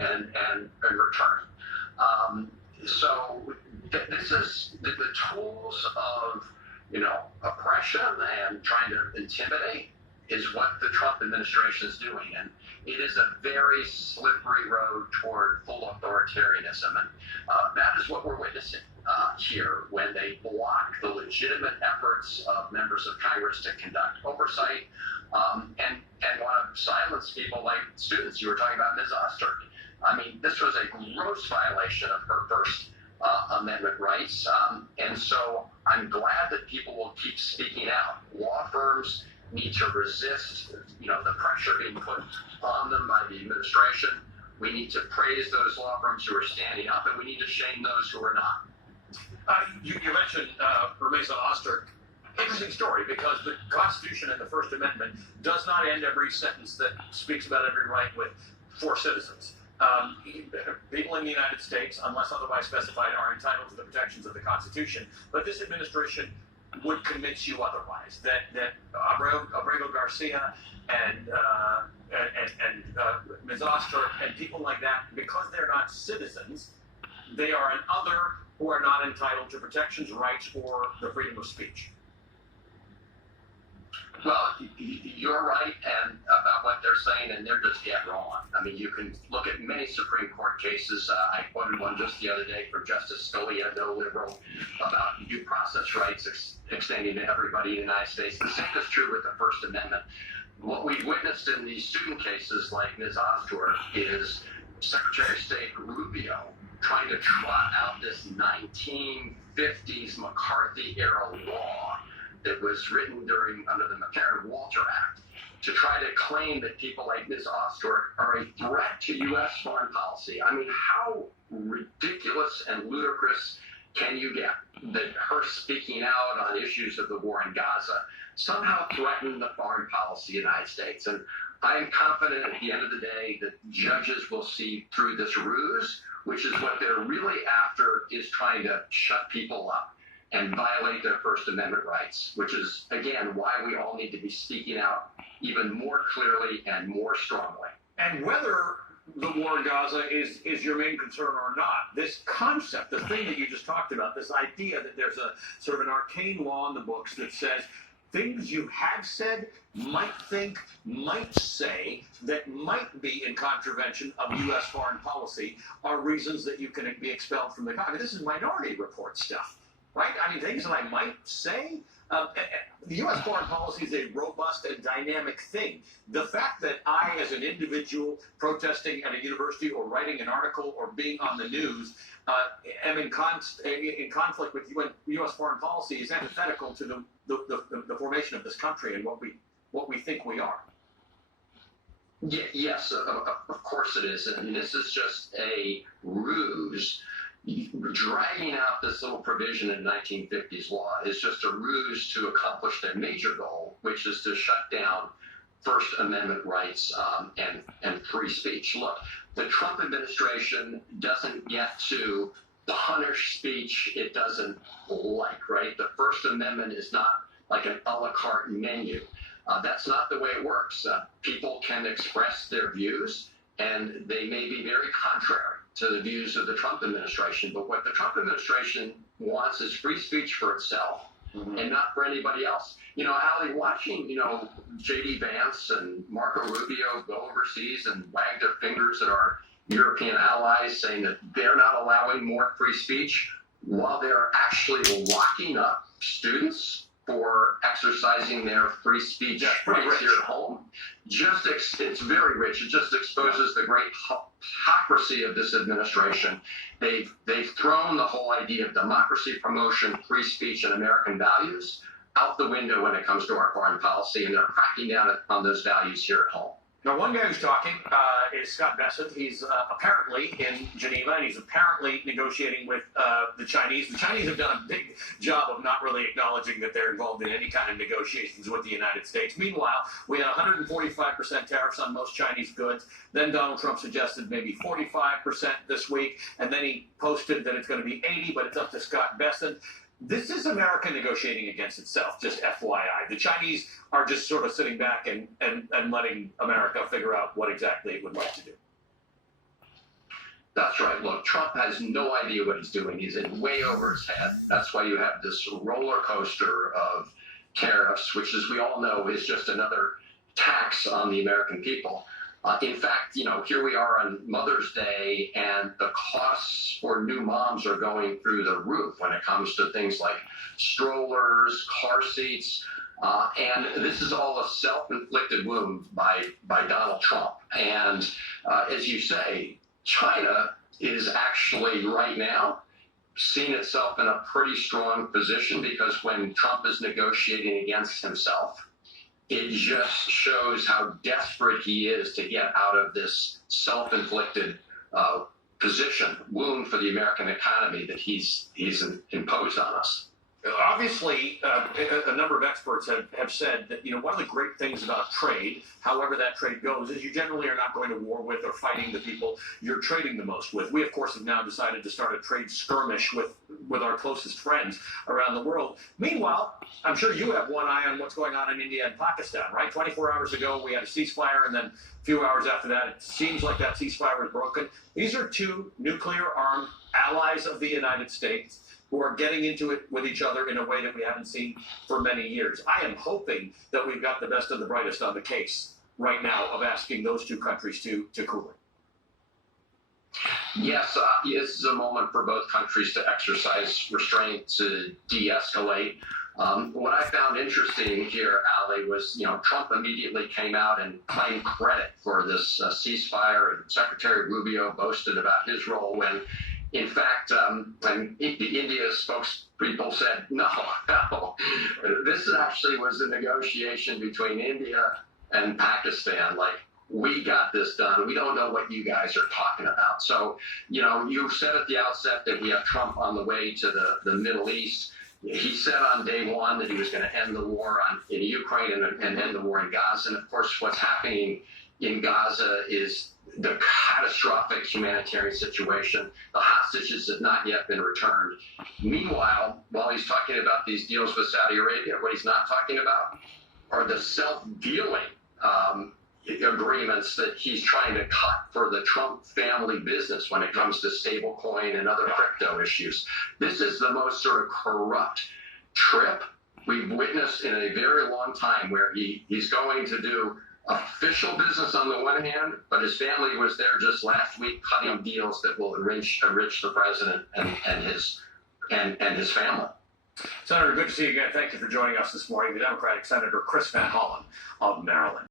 and return. So this is the tools of, oppression and trying to intimidate is what the Trump administration is doing. And it is a very slippery road toward full authoritarianism. And that is what we're witnessing here when they block the legitimate efforts of members of Congress to conduct oversight and want to silence people like students. You were talking about Ms. Oster. I mean, this was a gross violation of her First Amendment rights. And so I'm glad that people will keep speaking out. Law firms need to resist, the pressure being put on them by the administration. We need to praise those law firms who are standing up, and we need to shame those who are not. You mentioned Ms. Oster. Interesting story, because the Constitution and the First Amendment does not end every sentence that speaks about every right with for citizens. People in the United States, unless otherwise specified, are entitled to the protections of the Constitution. But this administration would convince you otherwise. That Abrego Garcia and Ms. Oster and people like that, because they're not citizens, they are an other who are not entitled to protections, rights, or the freedom of speech. Well, you're right and about what they're saying, and they're just dead wrong. I mean, you can look at many Supreme Court cases. I quoted one just the other day from Justice Scalia, no liberal, about due process rights extending to everybody in the United States. The same is true with the First Amendment. What we've witnessed in these student cases like Ms. Oster is Secretary of State Rubio trying to trot out this 1950s McCarthy-era law that was written under the McCarran-Walter Act to try to claim that people like Ms. Oster are a threat to U.S. foreign policy. I mean, how ridiculous and ludicrous can you get that her speaking out on issues of the war in Gaza somehow threatened the foreign policy of the United States? And I am confident at the end of the day that judges will see through this ruse, which is what they're really after, is trying to shut people up and violate their First Amendment rights, which is, again, why we all need to be speaking out even more clearly and more strongly. And whether the war in Gaza is your main concern or not, this concept, the thing that you just talked about, this idea that there's a sort of an arcane law in the books that says things you have said, might think, might say, that might be in contravention of U.S. foreign policy are reasons that you can be expelled from the country. I mean, this is Minority Report stuff. Right? I mean, things that I might say. The U.S. foreign policy is a robust and dynamic thing. The fact that I, as an individual protesting at a university or writing an article or being on the news, am in conflict with U.S. foreign policy is antithetical to the formation of this country and what we think we are. Yes, of course it is. And this is just a ruse. Dragging out this little provision in 1950s law is just a ruse to accomplish their major goal, which is to shut down First Amendment rights and free speech. Look, the Trump administration doesn't get to punish speech it doesn't like, right? The First Amendment is not like an a la carte menu. That's not the way it works. People can express their views, and they may be very contrary to the views of the Trump administration. But what the Trump administration wants is free speech for itself and not for anybody else. Ali, watching, J.D. Vance and Marco Rubio go overseas and wag their fingers at our European allies saying that they're not allowing more free speech while they're actually locking up students for exercising their free speech rights here at home. It's very rich. It just exposes the great hypocrisy of this administration. They've thrown the whole idea of democracy promotion, free speech, and American values out the window when it comes to our foreign policy, and they're cracking down on those values here at home. Now, one guy who's talking is Scott Bessent. He's apparently in Geneva, and he's apparently negotiating with the Chinese. The Chinese have done a big job of not really acknowledging that they're involved in any kind of negotiations with the United States. Meanwhile, we had 145% tariffs on most Chinese goods. Then Donald Trump suggested maybe 45% this week, and then he posted that it's going to be 80%, but it's up to Scott Bessent. This is America negotiating against itself, just FYI. The Chinese are just sort of sitting back and letting America figure out what exactly it would like to do. That's right. Look, Trump has no idea what he's doing. He's in way over his head. That's why you have this roller coaster of tariffs, which, as we all know, is just another tax on the American people. In fact, here we are on Mother's Day, and the costs for new moms are going through the roof when it comes to things like strollers, car seats. And this is all a self-inflicted wound by Donald Trump. And as you say, China is actually right now seeing itself in a pretty strong position, because when Trump is negotiating against himself, it just shows how desperate he is to get out of this self-inflicted wound for the American economy that he's imposed on us. Obviously, a number of experts have said that, one of the great things about trade, however that trade goes, is you generally are not going to war with or fighting the people you're trading the most with. We, of course, have now decided to start a trade skirmish with our closest friends around the world. Meanwhile, I'm sure you have one eye on what's going on in India and Pakistan, right? 24 hours ago, we had a ceasefire, and then a few hours after that, it seems like that ceasefire was broken. These are two nuclear-armed allies of the United States who are getting into it with each other in a way that we haven't seen for many years. I am hoping that we've got the best and the brightest on the case right now of asking those two countries to cool it. Yes, this is a moment for both countries to exercise restraint, to de-escalate. What I found interesting here, Ali, was, Trump immediately came out and claimed credit for this ceasefire, and Secretary Rubio boasted about his role when, in fact, when India's spokespeople said, no, this actually was a negotiation between India and Pakistan. Like, we got this done. We don't know what you guys are talking about. So, you said at the outset that we have Trump on the way to the Middle East. He said on day one that he was going to end the war in Ukraine and end the war in Gaza. And, of course, what's happening in Gaza is the catastrophic humanitarian situation. The hostages have not yet been returned. Meanwhile, while he's talking about these deals with Saudi Arabia, what he's not talking about are the self-dealing agreements that he's trying to cut for the Trump family business when it comes to stablecoin and other crypto issues. This is the most sort of corrupt trip we've witnessed in a very long time, where he's going to do official business on the one hand, but his family was there just last week cutting deals that will enrich the president and his family. Senator, good to see you again. Thank you for joining us this morning. The Democratic Senator Chris Van Hollen of Maryland.